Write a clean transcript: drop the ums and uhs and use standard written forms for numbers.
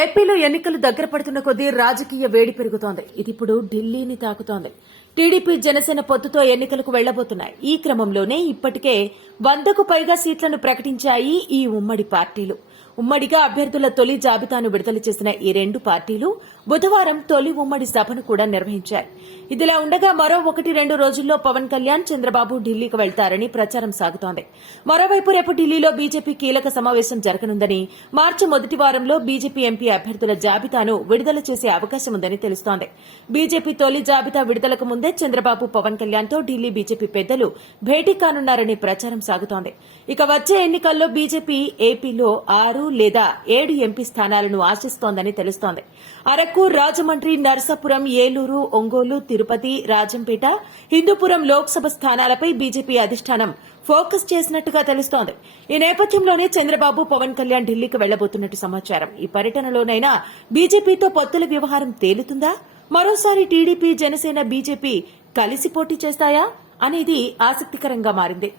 ఏపీలో ఎన్నికలు దగ్గర పడుతున్న కొద్దీ రాజకీయ వేడి పెరుగుతోంది. ఇది ఇప్పుడు ఢిల్లీని తాకుతోంది. టీడీపీ జనసేన పొత్తుతో ఎన్నికలకు వెళ్లబోతున్నాయి. ఈ క్రమంలోనే ఇప్పటికే 100కు పైగా సీట్లను ప్రకటించాయి ఈ ఉమ్మడి పార్టీలు. ఉమ్మడిగా అభ్యర్థుల తొలి జాబితాను విడుదల చేసిన ఈ రెండు పార్టీలు బుధవారం తొలి ఉమ్మడి సభను కూడా నిర్వహించాయి. ఇదిలా ఉండగా మరో 1-2 రోజుల్లో పవన్ కళ్యాణ్, చంద్రబాబు ఢిల్లీకి వెళ్తారని ప్రచారం సాగుతోంది. మరోవైపు రేపు ఢిల్లీలో బీజేపీ కీలక సమావేశం జరగనుందని, మార్చి మొదటి వారంలో బీజేపీ ఎంపీ అభ్యర్థుల జాబితాను విడుదల చేసే అవకాశం ఉందని తెలుస్తోంది. బీజేపీ తొలి జాబితా విడుదలకు ముందే చంద్రబాబు, పవన్ కళ్యాణ్తో ఢిల్లీ బీజేపీ పెద్దలు భేటీ కానున్నారని ప్రచారం సాగుతోంది. ఇక వచ్చే ఎన్నికల్లో బీజేపీ ఏపీలో 6 లేదా 7 ఎంపీ స్థానాలను ఆశిస్తోందని తెలుస్తోంది. అరకు, రాజమండ్రి, నర్సాపురం, ఏలూరు, ఒంగోలు, తిరుపతి, రాజంపేట, హిందూపురం లోక్సభ స్థానాలపై బీజేపీ అధిష్టానం ఫోకస్ చేసినట్టుగా తెలుస్తోంది. ఈ నేపథ్యంలోనే చంద్రబాబు, పవన్ కళ్యాణ్ ఢిల్లీకి వెళ్లబోతున్నట్టు సమాచారం. ఈ పర్యటనలోనైనా బీజేపీతో పొత్తుల వ్యవహారం తేలుతుందా? మరోసారి టీడీపీ, జనసేన, బీజేపీ కలిసి పోటీ చేస్తాయా అనేది ఆసక్తికరంగా మారింది.